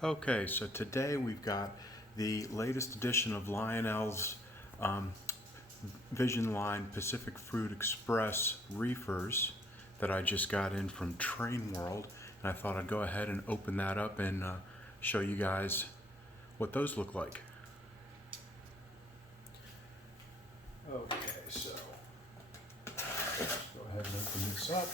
Okay, so today we've got the latest edition of Lionel's Vision Line Pacific Fruit Express Reefers that I just got in from Train World, and I thought I'd go ahead and open that up and show you guys what those look like. Okay, so let's go ahead and open this up.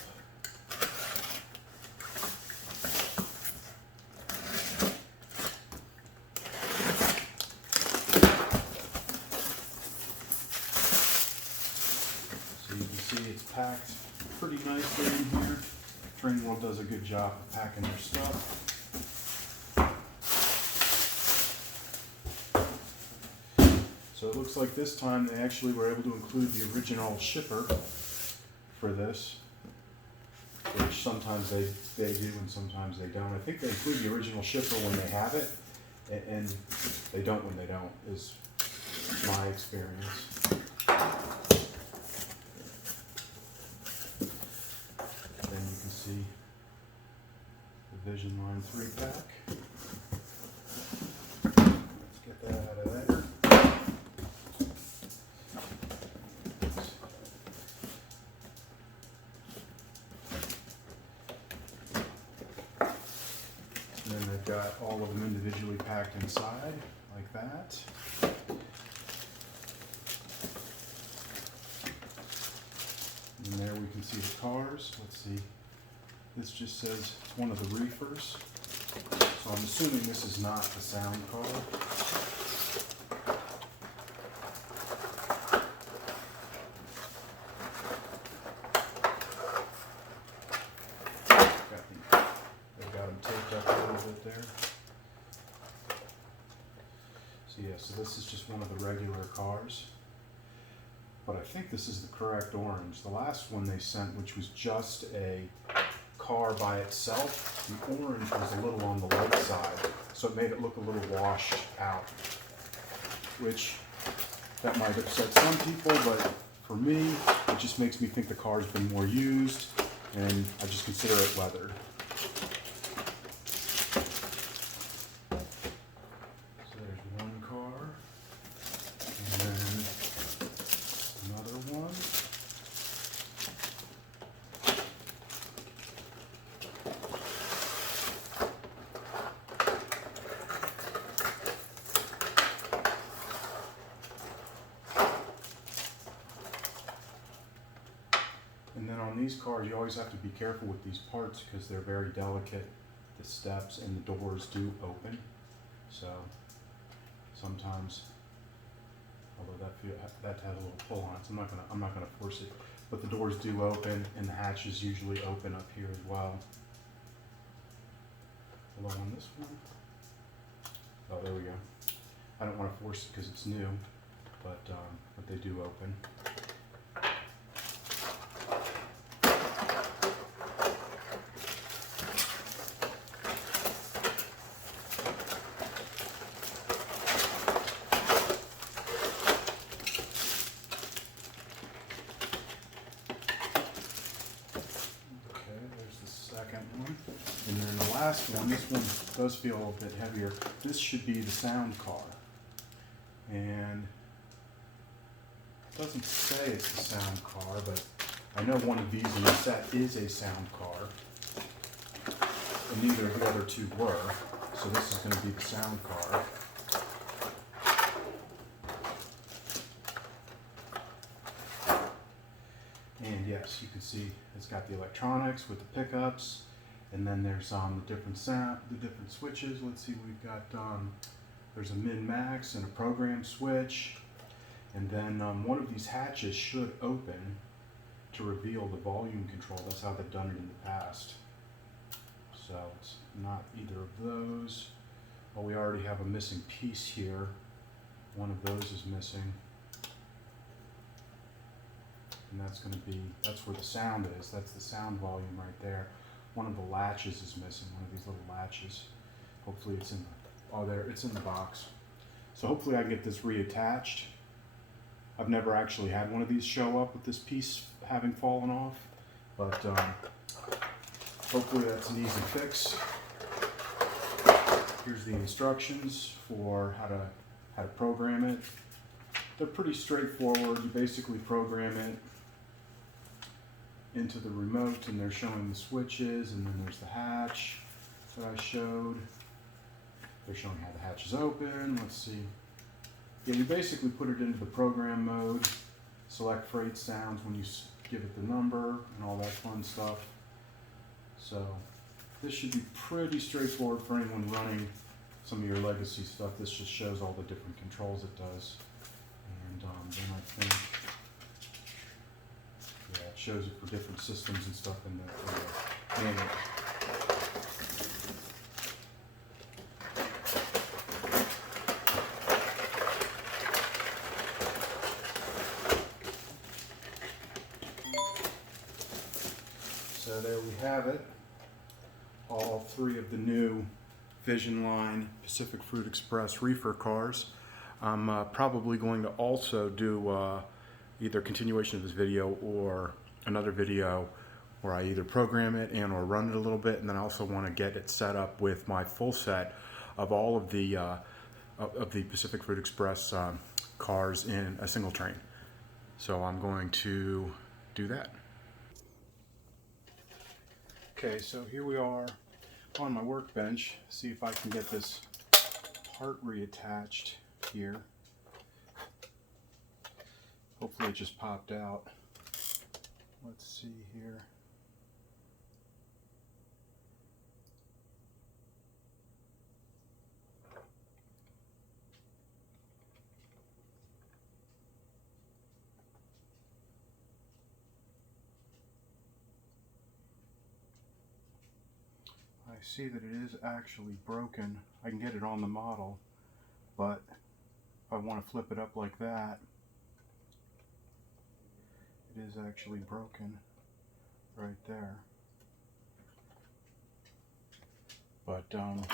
So you can see it's packed pretty nicely in here. Train World does a good job of packing their stuff. So it looks like this time they actually were able to include the original shipper for this, which sometimes they do and sometimes they don't. I think they include the original shipper when they have it, and they don't when they don't, is my experience. Then you can see the Vision Line 3-pack. Let's get that out of there. And then they've got all of them individually packed inside, like that. And there we can see the cars. Let's see. This just says it's one of the Reefers. So I'm assuming this is not the sound car. They've got them taped up a little bit there. So yeah, so this is just one of the regular cars. But I think this is the correct orange. The last one they sent, which was just a car by itself, the orange was a little on the light side, so it made it look a little washed out, which that might upset some people, but for me, it just makes me think the car's been more used, and I just consider it weathered. So there's one car, and then another one. And then on these cars, you always have to be careful with these parts because they're very delicate. The steps and the doors do open, so sometimes, although that had a little pull on it, so I'm not gonna force it. But the doors do open, and the hatches usually open up here as well. Although on this one, oh, there we go. I don't want to force it because it's new, but they do open. Second one, and then the last one, this one does feel a little bit heavier. This should be the sound car, and it doesn't say it's the sound car, but I know one of these in the set is a sound car, and neither of the other two were, so this is going to be the sound car. And yes, you can see it's got the electronics with the pickups, and then there's the different switches. Let's see, we've got there's a min-max and a program switch, and then one of these hatches should open to reveal the volume control. That's how they've done it in the past. So it's not either of those. Well, we already have a missing piece here. One of those is missing. And that's where the sound is. That's the sound volume right there. One of the latches is missing, one of these little latches. Hopefully it's it's in the box. So hopefully I can get this reattached. I've never actually had one of these show up with this piece having fallen off, but hopefully that's an easy fix. Here's the instructions for how to program it. They're pretty straightforward. You basically program it into the remote, and they're showing the switches, and then there's the hatch that I showed. They're showing how the hatch is open. Let's see. Yeah, you basically put it into the program mode, select freight sounds when you give it the number and all that fun stuff. So this should be pretty straightforward for anyone running some of your legacy stuff. This just shows all the different controls it does. And then I think, yeah, it shows it for different systems and stuff in the manual. So there we have it. All three of the new Vision Line Pacific Fruit Express Reefer cars. I'm probably going to also do either continuation of this video or another video where I either program it and or run it a little bit, and then I also want to get it set up with my full set of all of the Pacific Fruit Express cars in a single train. So I'm going to do that. Okay, so here we are on my workbench. See if I can get this part reattached here. Hopefully it just popped out. Let's see here. I see that it is actually broken. I can get it on the model, but if I want to flip it up like that, it is actually broken right there. But I'll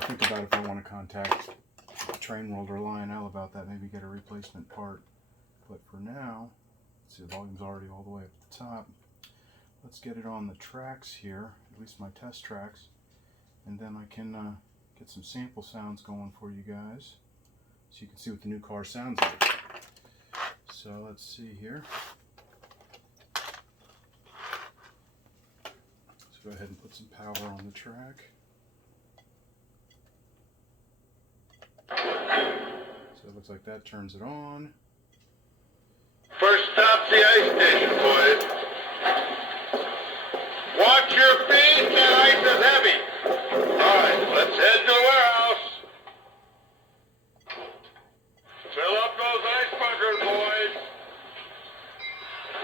think about if I want to contact Train World or Lionel about that, maybe get a replacement part. But for now, let's see, the volume's already all the way up at the top. Let's get it on the tracks here, at least my test tracks, and then I can get some sample sounds going for you guys so you can see what the new car sounds like. So let's see here. Let's go ahead and put some power on the track. So it looks like that turns it on. First stop's the ice station, boys. Watch your feet, that ice is heavy. Alright, let's head to the warehouse. Fill up those ice bunkers, boys.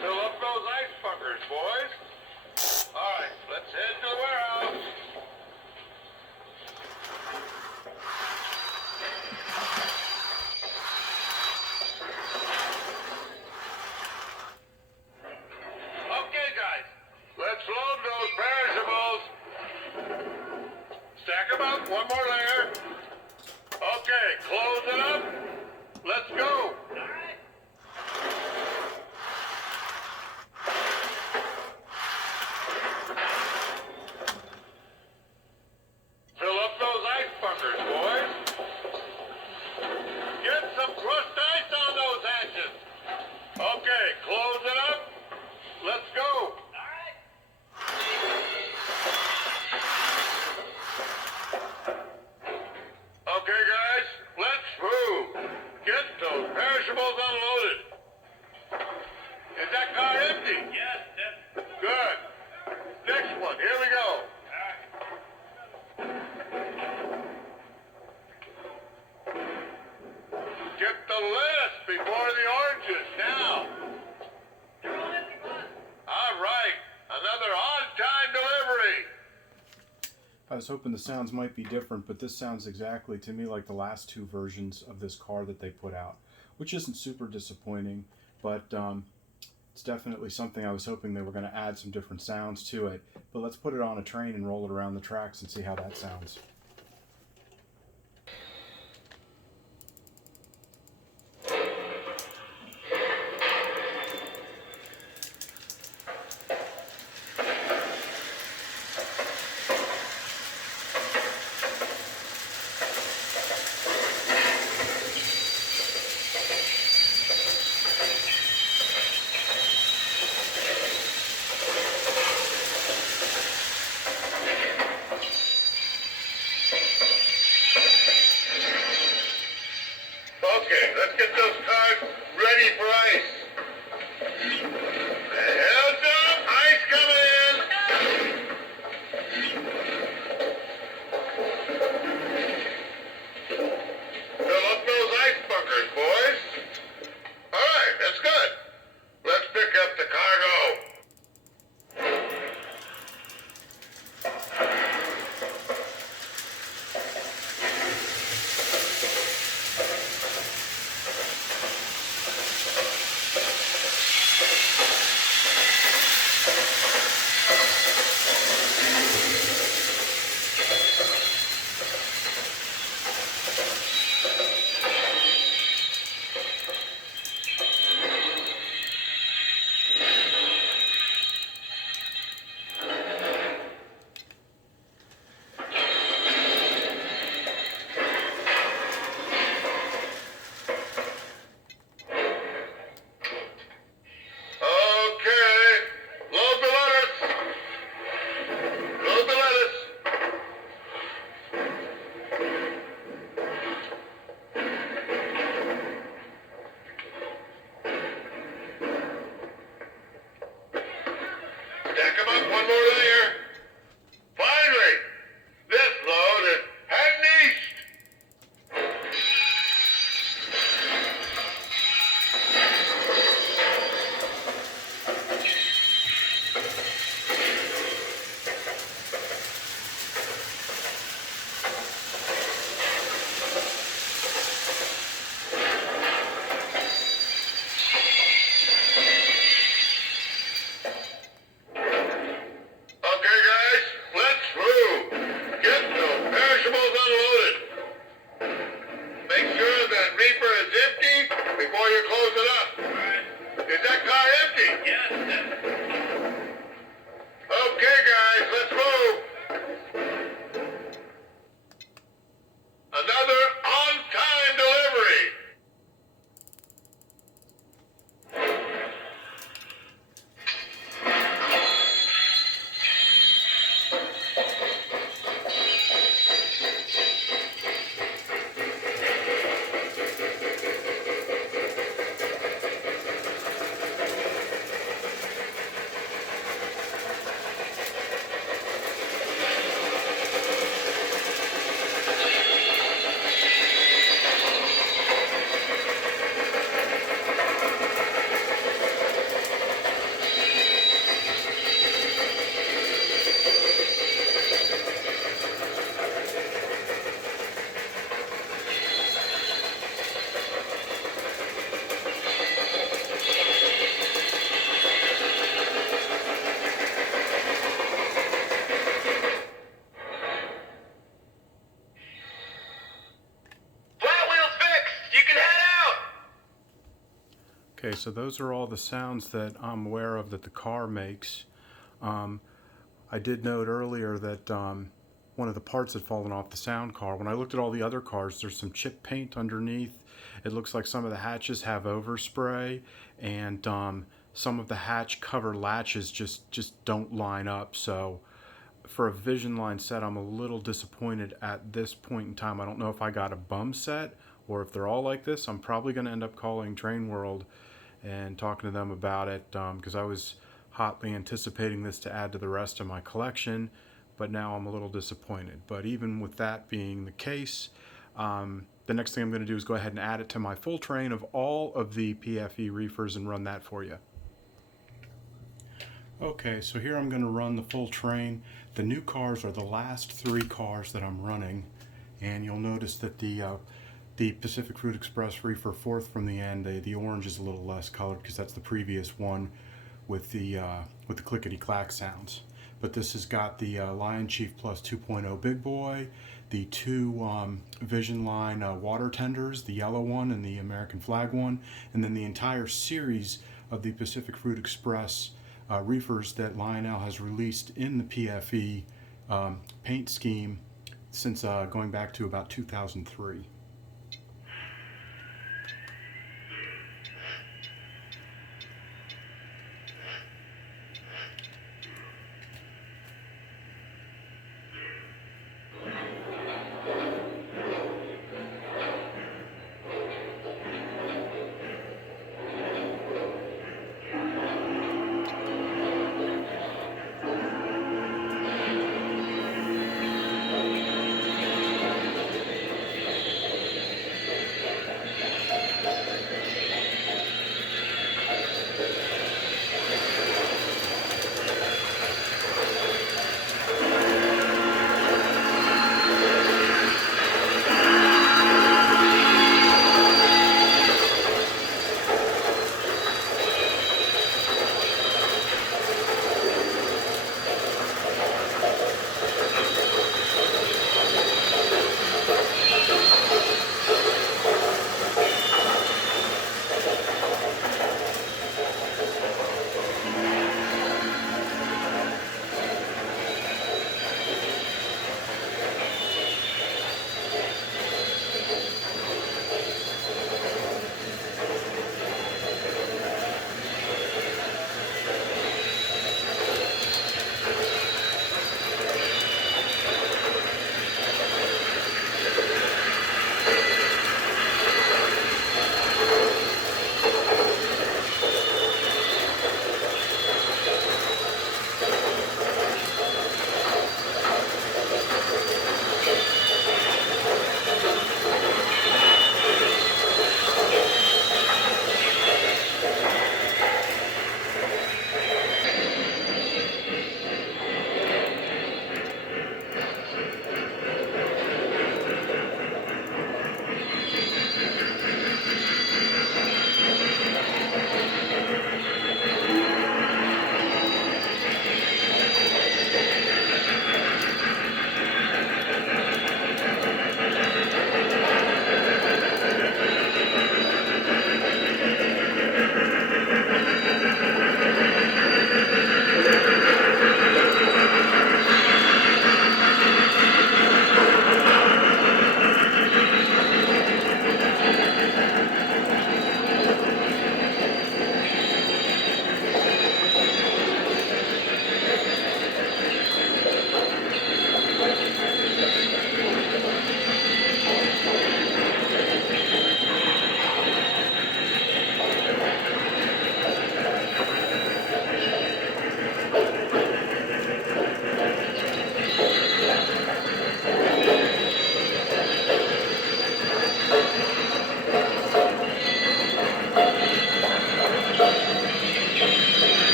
Fill up those ice bunkers, boys. Alright, let's head to the warehouse. Okay, guys. Let's load those perishables. Stack them up, one more layer. Okay, close it up. Let's go. Fill up those ice bunkers, boys. Get some crushed ice on those hatches. Okay, close it up. Let's go. Okay, guys, let's move. Get those perishables unloaded. Is that car empty? Yes, good. Next one, here we go. Get the lettuce before the oranges now. All right, another on-time delivery. I was hoping the sounds might be different, but this sounds exactly to me like the last two versions of this car that they put out, which isn't super disappointing, but it's definitely something I was hoping they were going to add some different sounds to it. But let's put it on a train and roll it around the tracks and see how that sounds. Okay, so those are all the sounds that I'm aware of that the car makes. I did note earlier that one of the parts had fallen off the sound car. When I looked at all the other cars, there's some chip paint underneath. It looks like some of the hatches have overspray, and some of the hatch cover latches just don't line up. So for a Vision Line set, I'm a little disappointed at this point in time. I don't know if I got a bum set or if they're all like this. I'm probably going to end up calling Train World and talking to them about it, because I was hotly anticipating this to add to the rest of my collection, but now I'm a little disappointed. But even with that being the case, the next thing I'm going to do is go ahead and add it to my full train of all of the PFE reefers and run that for you. Okay, so here I'm going to run the full train. The new cars are the last 3 cars that I'm running, and you'll notice that the Pacific Fruit Express Reefer, fourth from the end, the orange is a little less colored because that's the previous one with the clickety-clack sounds. But this has got the Lion Chief Plus 2.0 Big Boy, the 2 Vision Line water tenders, the yellow one and the American flag one, and then the entire series of the Pacific Fruit Express reefers that Lionel has released in the PFE paint scheme since going back to about 2003.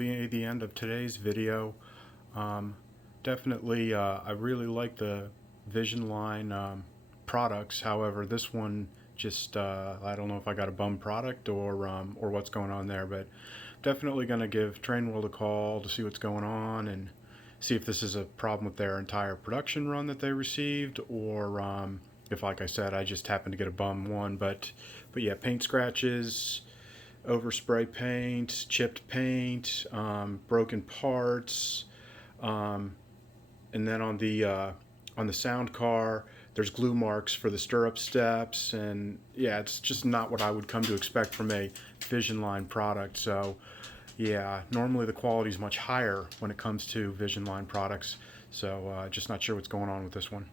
be the end of today's video. Definitely, I really like the Vision Line products. However, this one just I don't know if I got a bum product or what's going on there, but definitely going to give Train World a call to see what's going on and see if this is a problem with their entire production run that they received, or if, like I said, I just happened to get a bum one. But yeah, paint scratches, overspray paint, chipped paint, broken parts, and then on the sound car, there's glue marks for the stirrup steps, and yeah, it's just not what I would come to expect from a Vision Line product. So yeah, normally the quality is much higher when it comes to Vision Line products, so just not sure what's going on with this one.